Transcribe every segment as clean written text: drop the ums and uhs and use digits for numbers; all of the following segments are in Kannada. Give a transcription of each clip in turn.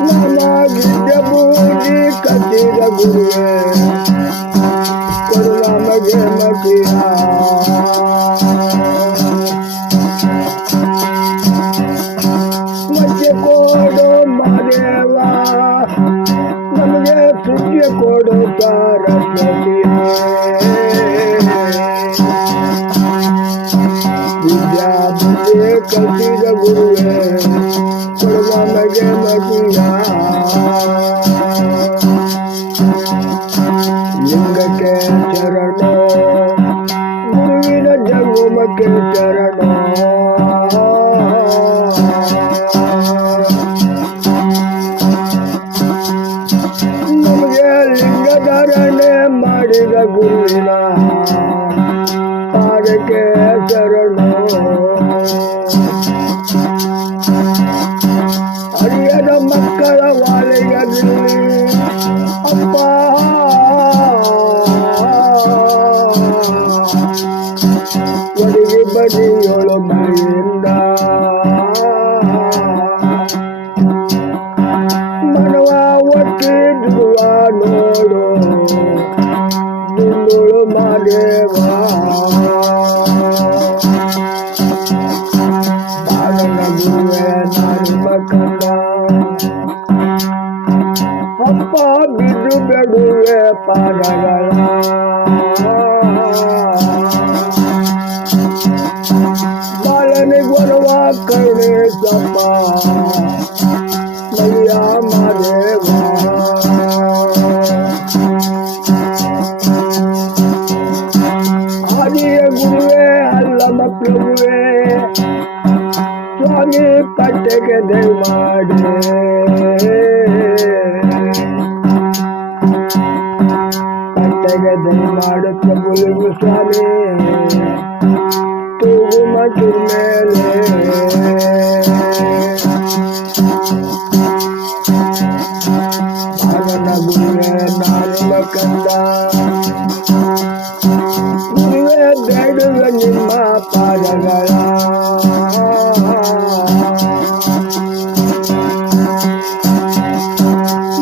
ನನಗಿದ್ದ ಬೂದಿ ಕಟ್ಟಿದ ಗುರುವೆ ಕೊಡು ನಮಗೆ ಮಗಿಯ ಮಜ್ಜೆ ಕೊಡು ಮಾದೇವ ನಮಗೆ ಸುದ್ದಿ ಕೊಡು ಸರಸ್ವತಿ ವಿದ್ಯಾ ಬುದ್ಧಿ ಕಲಿಸಿದ ಗುರುವೆ ಕೊಡು ನಮಗೆ ಮಗಿಯ ಲಿಂಗಕ್ಕೆ ಶರಣ ಗುರುವಿನ ಜಂಗುಮಕ್ಕೆ ಶರಣ ನಮಗೆ ಲಿಂಗಧಾರಣೆ ಮಾಡಿದ ಗುರುವಿನ ಪಾದಕ್ಕೆ ಶರಣ ಹರಿಯದ ಮಕ್ಕಳ ವಾಲೆಯಲ್ಲಿ ಅಪ್ಪ ಒಡಗಿ ಬದಿಯೋಳು ಮೈಯಿಂದ ಮನವ ಒಟ್ಟಿಡುವ ನೋಡು ದುಂಡುಳು ಮಾದೇವ ಬಾಲನ ಗುರುವೆ ನಾನು ಮಕ್ಕಳ ಅಪ್ಪ ಬಿದ್ದು ಬೆಡುವೆ ಪಾದಗಳ ಬಾಲನಿಗೊರುವ ಕರುಣೆ ಸಪ್ಪ ಮಯ್ಯ ಮಾದೇವ ಆದಿಯ ಗುರುವೆ ಅಲ್ಲಮ ಪ್ರಭುವೆ ಸ್ವಾಮಿ ಪಟ್ಟೆಗೆ ದಯಮಾಡಿ ಪಟ್ಟೆಗೆ ದಯಮಾಡು ಪ್ರಭುಲಿಂಗ ಸ್ವಾಮಿ ತೂಗು ಮಧುರ ಮೇಲೆ ನನ್ನ ಗುರುವೆ ನಾನು ಮಕ್ಕಂದ ಗುರುವೆ ಬೇಡುವೆ ನಿಮ್ಮ ಪಾದಗಳ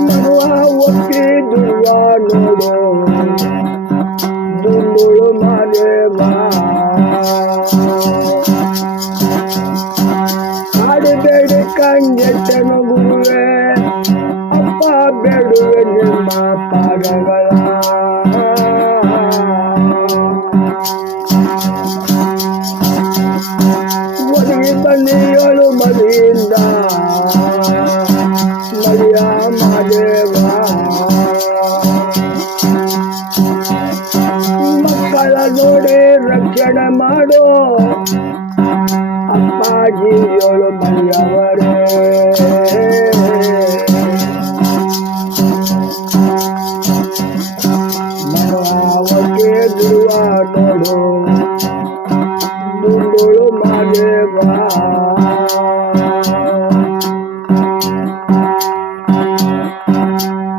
ಮನುವ ಒಪ್ಪಿದುವ ನೋಡು ದುಂಡುಳು ಮಾದೇವ ಹಾಡಬೇಡಿ ಕಂಗೆಟ್ಟನು ಗುರುವೆ ಅಪ್ಪ ಬೇಡುವೆ ನಿಮ್ಮ ಪಾದಗಳ ಒದಗಿ ಬನ್ನಿಯೋಳು ಮದಿಯಿಂದ ಮರಿಯ ಮಾದೇವ ಮಕ್ಕಳ ನೋಡಿ ರಕ್ಷಣೆ ಮಾಡೋ ಅಪ್ಪಾಜಿಯೋಳು ಮರಿಯವರೇ ಮನವಕ್ಕೆ ದುರುವ ನೋಡು ದುಂಡುಳು ಮಾದೇವ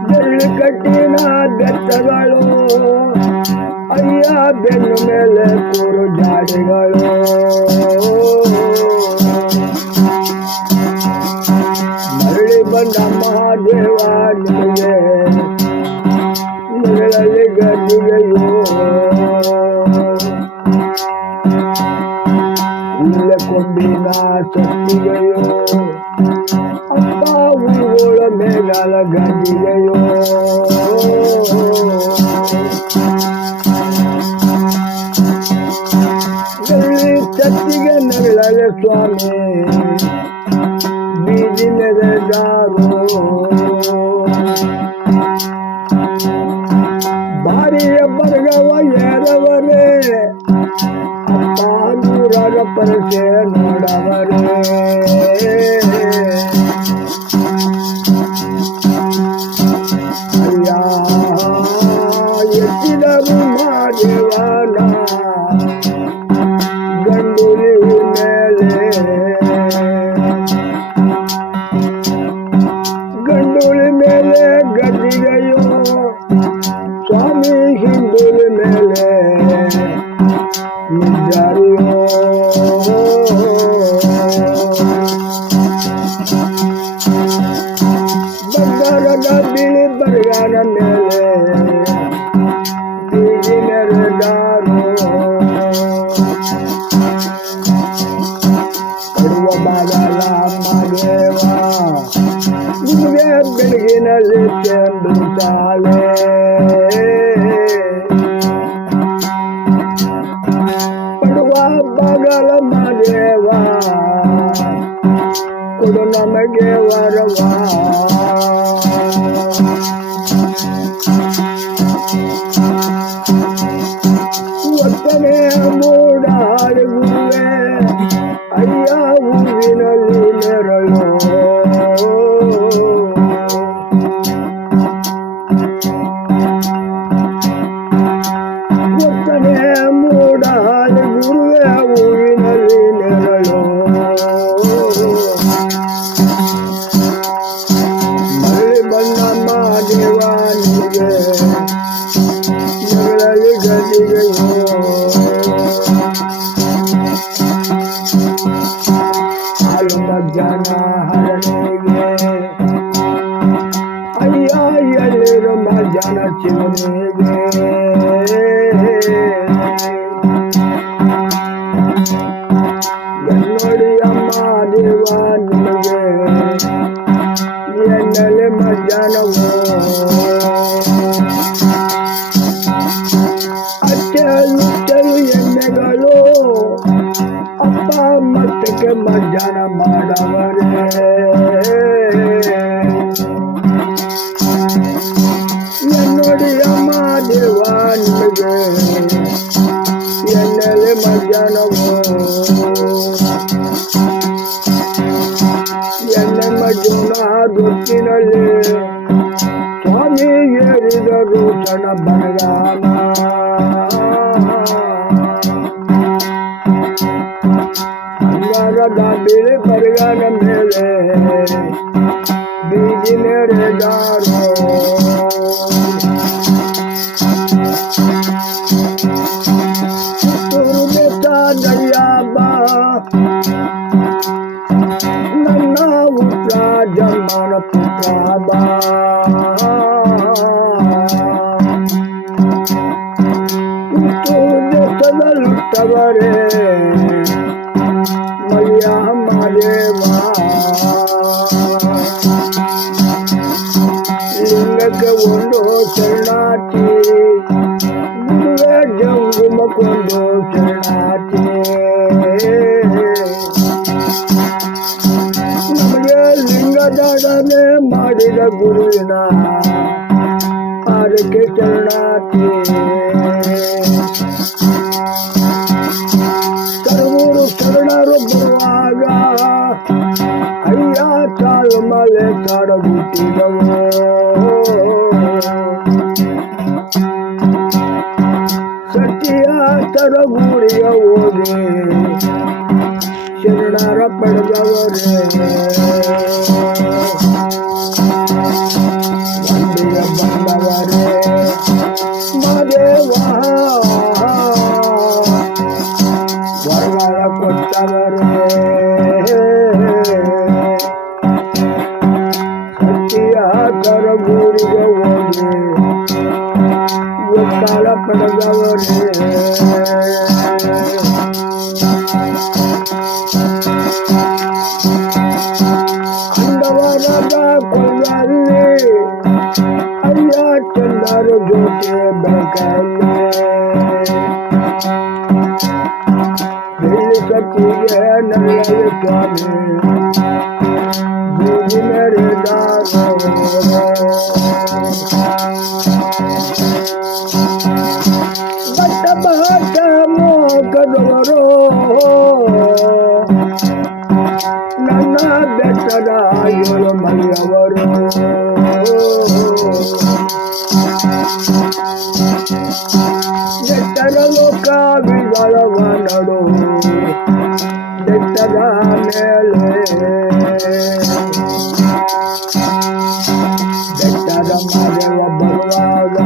ಬೆಳ್ಳಿ ಕಟ್ಟಿನ ಬೆತ್ತಗಳು ಅಯ್ಯ ಬೆನ್ನು ಮೇಲೆ ಕೂರು ಜಾಡಿಗಳು ಮರಳಿ ಬಂದ ಮಹಾದೇವ ನಿಮಗೆ ನಿಗಳಲ್ಲಿ ಗದ್ದಿಗೆಯೋ ಇಲ್ಲೇ ಕೊಂಬಿನ ಸತ್ತಿಗೆಯೋ ಅಪ್ಪ ಉಳಿಗೋಳ ಮೇಘಾಲ ಗದ್ದಿಗೆಯೋ ಬೆಳ್ಳಿ ಸತ್ತಿಗೆ ನರಳಲೆ ಸ್ವಾಮಿ ಬೀದಿ ನೆರೆದಾರೋ ಭಾರಿಯ ಬರ್ಗವ ಏರವರೇ ಅಪ್ಪ ದೂರಾಗ ಪರಸೆ ನೋಡವರೇ ಅಯ್ಯ ಎತ್ತಿದರು ಮಾದೇವನ ಗಂಡುಲಿ ಮೇಲೆ ನಿಮಗೆ ಬೆಳಗಿನಲ್ಲಿ ಚೆಂಡು ಸಾಲೆ ಪಡುವ ಬಗಲ ಮದೇವ ಕೊಡು ನಮಗೆ ವರವ ಒತ್ತನೆ ಮೂಡಾಡುವೆ ಅಯ್ಯ ಹೂವಿನಲ್ಲಿ ನೆರಳು ಒತ್ತನೆ ಮೂಡಾಡುವೆ ಹೂವಿನಲ್ಲಿ ನೆರಳು ಮರಳಿ ಬಣ್ಣ ಮಾದೇವ ನಿಮಗೆ ನೆರಳಲ್ಲಿ ಗದಿಗೆಯೋ ಹಾಲು ಮಧ್ಯಾಹ್ನ ಹರಣಿಗೆ ಅಯ್ಯ ಎಲ್ಲಿರು ಮಧ್ಯಾಹ್ನ ಚಿಮನಿಗೆ ನೋಡಿ ಅಮ್ಮ ದೇವ ನಿಮಗೆ ಎನ್ನಲೆ ಮಧ್ಯಾಹ್ನವೋ ಅಚ್ಚಲು ಎಣ್ಣೆಗಳು ಅಪ್ಪ ಮತ್ತಕ್ಕೆ ಮಧ್ಯಾಹ್ನ ಮಾಡವರೇ ನೋಡಿ ಅಮ್ಮ ದೇವ ನಿಮಗೆ ಎಣ್ಣೆಲೆ ಮಧ್ಯಾಹ್ನವೋ ಎಣ್ಣೆ ಮಜ್ಜುನ ದೊತ್ತಿನಲ್ಲಿ ಸ್ವಾಮಿ ಏರಿದರು ಸಣ ಬರಗಾನ ಅಂಗಾರದ ಬಿಳಿ ಬರಗಾನ ಮೇಲೆ ಬೀದಿ ನೆರೆದಾರೋ ಸುತ್ತೂರು ಬೆಟ್ಟ ದಯ್ಯಬ್ಬ ನನ್ನ ಉತ್ರ ಜನ್ಮನ ಪುತ್ರ ಬಾ ಬೆಟ್ಟದಲ್ಲುತ್ತವರೇ ಮಯ್ಯ ಮಾದೇವ ಲಿಂಗಕ್ಕೆ ಒಂದು ಶರಣಾರ್ಥಿ ಗುರುವೇ ಜಂಗುಮಕ್ಕೊಂದು ಶರಣಾರ್ಥಿ ನಮಗೆ ಲಿಂಗದಾಡನೆ ಮಾಡಿದ ಗುರುವಿನ ಅದಕ್ಕೆ ಶರಣಾರ್ಥಿ ಕರಮೂರು ಶರಣರು ಬರುವಾಗ ಅಯ್ಯ ತಾಳು ಮಲೆ ಕಾಡಬಿಟ್ಟಿದವು ಸತ್ಯ ತರಗೂರಿಯ ಹೋಗಿ ಶರಣರ ಪಡೆದವರೇ ಬಂಡಿಯ ಬಂದವರೇ ಮಾದೇವ ವರಗಳ ಕೊಟ್ಟವರೇ ಸತ್ಯ ಕರಗೂರಿಗೆ ಹೋಗಿ ಒಕ್ಕಾಲ ಪಡೆದವರೇ ಅಂದವರದ ಕೊಂದಲ್ಲಿ ಅಯ್ಯ ಚಂದರ ಜ್ಯೋತಿ ಬೆಳಕಲ್ಲಿ ಬೆಳ್ಳಿ ಕತ್ತಿಗೆ ನಲ್ಲಲ್ಲಿ ಸ್ವಾಮಿ ಬೀದಿ ಮೆರೆದಾರೋ ಬಟ್ಟ ಬಹಟ ಮೋಕದವರು ನನ್ನ ಬೆಟ್ಟದ ಏಳು ಮನೆಯವರು ಬೆಟ್ಟದ ಲೋಕಾವಿಗಳವ ನಡು ಬೆಟ್ಟದ ಮೇಲೆ ಬೆಟ್ಟದ ಮಾದೇವ ಬರುವಾಗ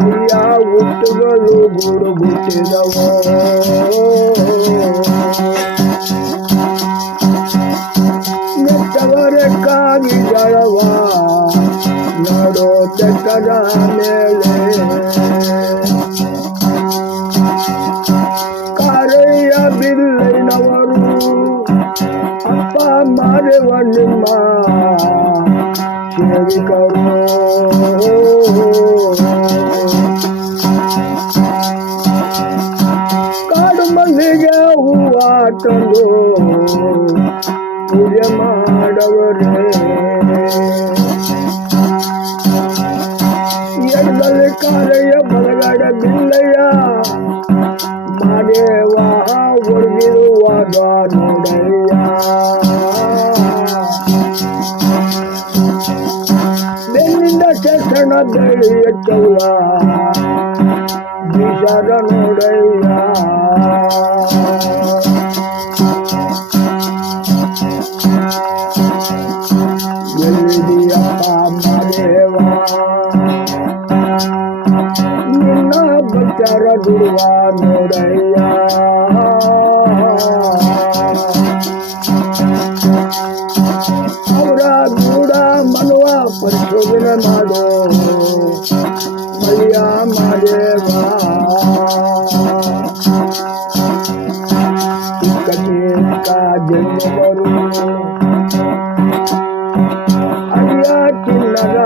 ಅಯ್ಯ ಹುಟ್ಟುಗಳು ಗೂಡು ಗುಟ್ಟಿದವೋ ನೆಟ್ಟವರೆ ಕಾಗಿಗಳವ ನೋಡೋ ಬೆಟ್ಟದ ಮೇಲೆ ಕಾರಯ್ಯ ಬಿಲ್ಲೈನವರು ಅಪ್ಪ ಮಾದೇವ ನಿಮ್ಮ ಸೇವಿಕರು. ಕಾಡು ಮಲ್ಲಿಗೆ ಹೂವ ತಂದು ಪೂಜೆ ಮಾಡವರೇ, ಎಡದಲ್ಲಿ ಕಾಲೆಯ ಬಲಗಡ ಬಿಲ್ಲಯ್ಯ ಮಾದೇವ ಒಳಗಿರುವಾಗ ನೋಡಯ್ಯ. ಬೆನ್ನಿಂದ ಚೇತನ ಬೆಳೆಯ ಚೌಲ ಬೀಸರ ನೋಡಯ್ಯ. ಎಲ್ಲಿದೆಯಪ್ಪ ಮಾದೇವ ನಿನ್ನ ಬಚಾರ ದುರ್ವ ನೋಡಯ್ಯ. ಅವರ ಗೂಢ ಮನುವ ಪರಿಶೋಧನೆ ಮಾಡೋ ಮಲ್ಯ ಮಾದೇವ. ಚಿಕ್ಕ ಜನ್ಮರು ಅಯ್ಯ ಚಿನ್ನದ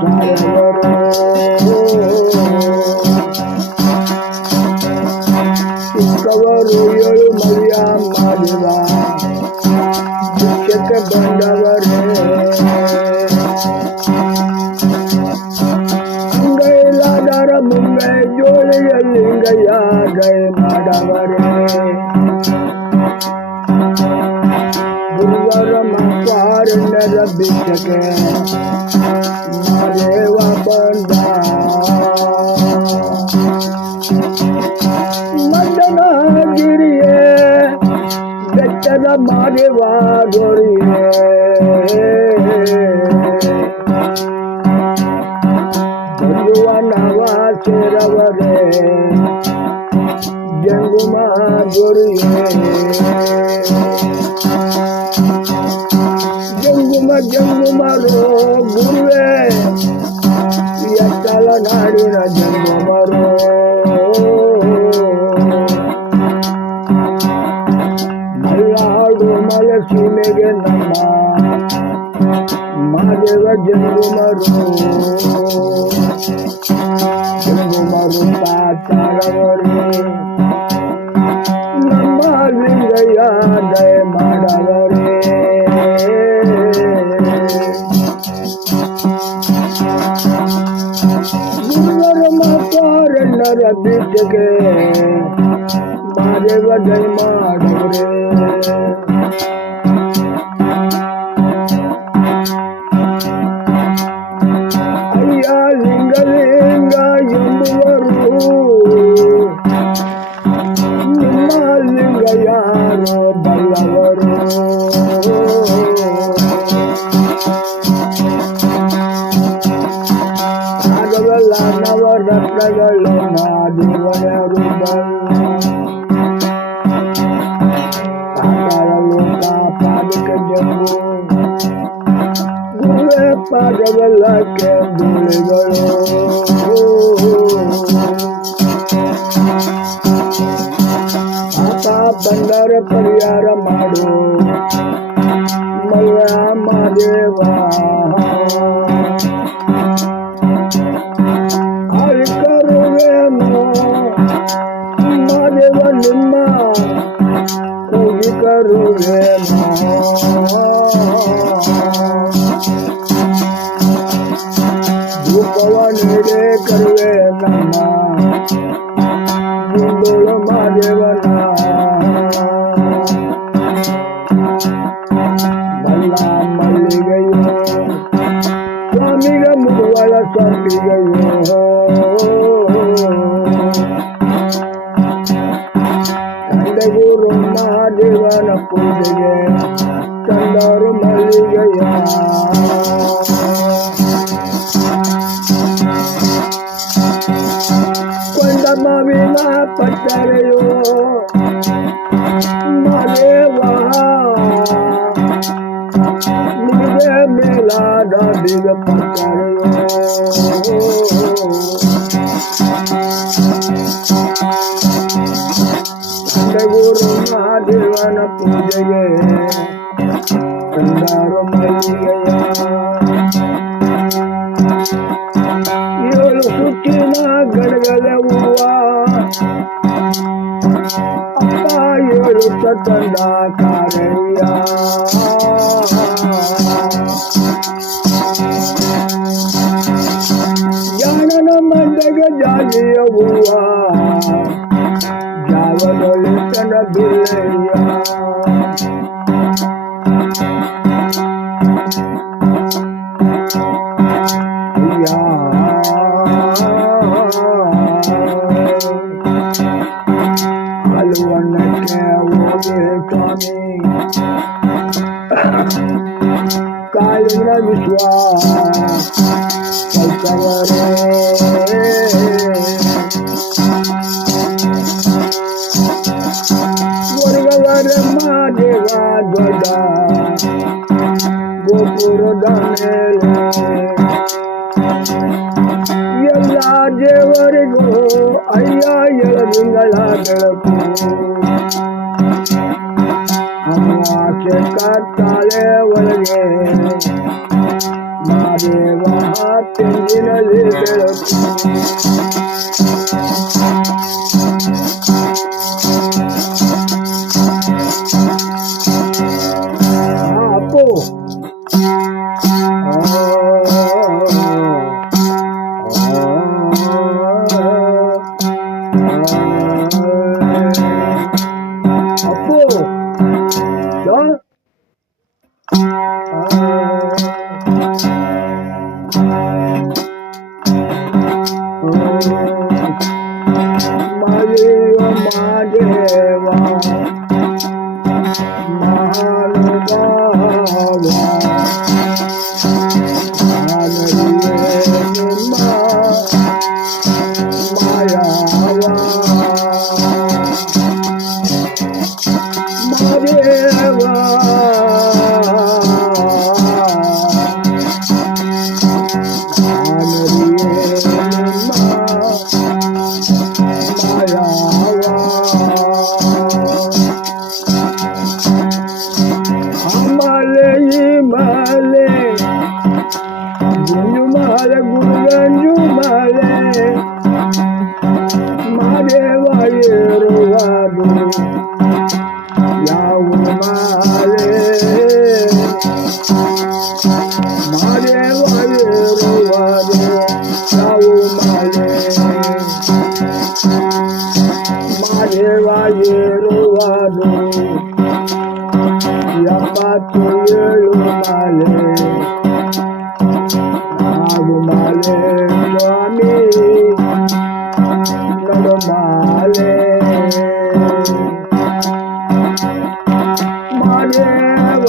ಕಂಸಾಯವರು. ಚಿಕ್ಕವರು ಏಳು ಮಲ್ಯ ಮಾದೇವ ಭಿಕ್ಷಕ್ಕೆ ಬಂದವರೇ. ಅಂಗೈಲಾದರ ಮುಂಗೈ ಜೋಳಿಯಲ್ಲಿ ಲಿಂಗಯ್ಯ ಗೈ ಮಾಡವರೇ. ಗುರುವರ ಮಾತಾರಣ್ಯದ ಭಿಕ್ಷಕ್ಕೆ ಮಾದೇವ ಬಂದ. ಮಂಡನಗಿರಿಯೇ ಬೆಟ್ಟದ ಮಾದೇವ ದೊರೆಯೇ. ಬರುವ ನವ ಸೇರವರೇ ಜಂಗುಮ ದೊರೆಯೇ. ಜಂಗುಮರು ಗುರುವೇ ಎತ್ತಲ ನಾಡಿನ ಜಂಗುಮರು. ಮಲ್ನಾಡು ಮಲಸೀಮೆಗೆ ನಮ್ಮ ಮಾದೇವ ಜಂಗುಮರು. ಜಂಗುಮರು ತಾತಾರವರೇ ನಮ್ಮ ಲಿಂಗಯ್ಯ ದಯ ಮಾಡವರೇ. ಗುರುವರ ಮಾತಾರಣ್ಣರ ಬೀಜಗೆ ಮಾದೇವ ದಯ ಮಾಡವರೇ. ಅಯ್ಯ ಲಿಂಗಲಿಂಗ ಎಂಬುವರು ನಿಮ್ಮ ಲಿಂಗ ಯಾರೋ ಬಲ್ಲವರು. ಆಗವೆಲ್ಲ ನವರತ್ನಗಳು ಮಾದೇವನರು ಕಾಪಾಡಲು ಕಾಪಾದಕ ಜಂಬು. ಗುರುವೇ ಪಾದವೆಲ್ಲ ಕೆಂದುಳಿಗಳು. ಆತ ಬಂದರ ಪರಿಹಾರ ಮಾಡು ಮಲ್ಯ ಮಾದೇವ. ಆಳಿಕರುವೇನು ಮಾದೇವ ನಿಮ್ಮ ಕೂಗಿಕರುವೇನು. ರೂಪವ ನೀಡೇ ಕರುವೆ ನಮ್ಮ ಗುಂಡೋಳ ಮಾದೇವನ. ಮಲ್ಲ ಮಲ್ಲಿಗೆಯೋ ಸ್ವಾಮಿಗ ಮುಗುವಳ ಸಂಪಿಗೆಯೋ. ತಂದೆಗುರು ಮಾದೇವನ ಪೂಜೆಗೆ ತಂದರು ಮಲ್ಲಿಗೆಯ. ಕೊಂಡ ಮಾವಿನ ಪಟ್ಟರೆಯೋ ಮಾದೇವ ನಿಮಗೆ ಮೇಲಾದ ಬೀಗ ಪಟ್ಟರೆಯೋ. ತಂದೆಗುರು ಮಾದೇವನ ಪೂಜೆಗೆ ಕಂಡಾರು ಮಲ್ಲಿಗೆಯ ಏಳು ಸುತ್ತಿನ ಗಡಗಲೆ ಹೂವ ಅಪ್ಪ ಏಳು ತಂದ ಕಾರಯ್ಯ ಜಾಣನ ಮಂದಗೆ ಜಾಜಿಯ ಹೂವ ಜಾವದೊಳಿ ತನ ಬಿಲ್ಲಯ್ಯ ಹಾಲುವಣ್ಣಕ್ಕೆ ಹೋಗಿ ಸ್ವಾಮಿ ಕಾಲಿನ ವಿಶ್ವ ಕಲ್ತವರೇ ವರ್ಗವರ ಮಾದೇವ ದೊಡ್ಡ ಗೋಪುರದ ಮೇಲೆ ಎಲ್ಲ ದೇವರಿಗೂ ಅಯ್ಯ ಎಳದಿಂಗಳ ಬೆಳಕು ಅಮಾವಾಸ್ಯೆ ಕತ್ತಾಳೆ ಒಳಗೆ ಮಾದೇವ ತೆಂಗಿನಲ್ಲಿ ಬೆಳಕು ಅಪ್ಪು ಮಾದೇವ ಮಾದೇವ ಮಹಾನುಭಾವ ನಿಮ್ಮ ಮಾಯಾವ ಮಾದೇವ ಗುರುಗಂಜು ಮಾಲೆ ಮಾದೇವ ಏರುವುದು ಯಾವ ಮಾಲೆ ಮಾದೇವ ಏರುವುದು ಯಾವ ಮಾಲೆ ಮಾದೇವ ಏರುವುದು 77 ಮಾಲೆ ನಾಗುಮಾಲೆ ಸ್ವಾಮಿ ನಡುಮಾಲೆ ಮಾದೇವ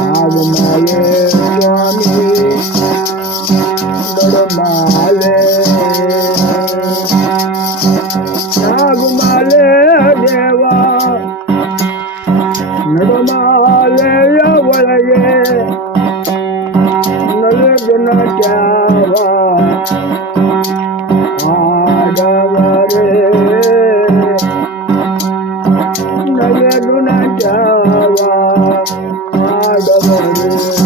ನಾಗುಮಾಲೆ ಸ್ವಾಮಿ ನಡುಮಾಲೆ ನಾಗುಮಾಲೆ ದೇವ ನಡುಮಾಲೆಯ ಒಳಗೆ ನಲಗನ ತ್ಯಾವ ಆಡವರೇ ನಲಗನ ತ್ಯಾವ ಆಡವರೇ